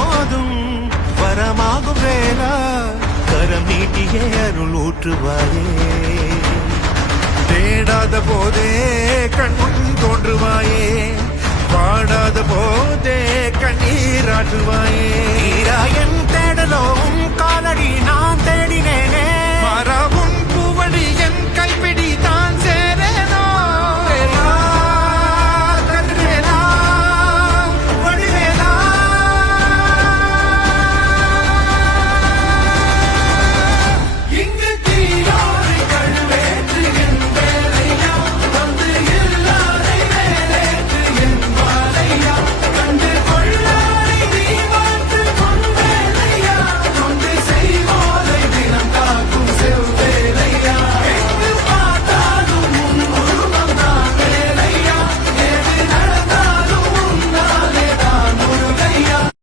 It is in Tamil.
போதும் வரமாகும் வேளா கரம் நீட்டியே அருள் ஊற்றுவாயே தேடாத போதே கண்முன் தோன்றுவாயே பாடாத போதே கண்ணீராற்றுவாயே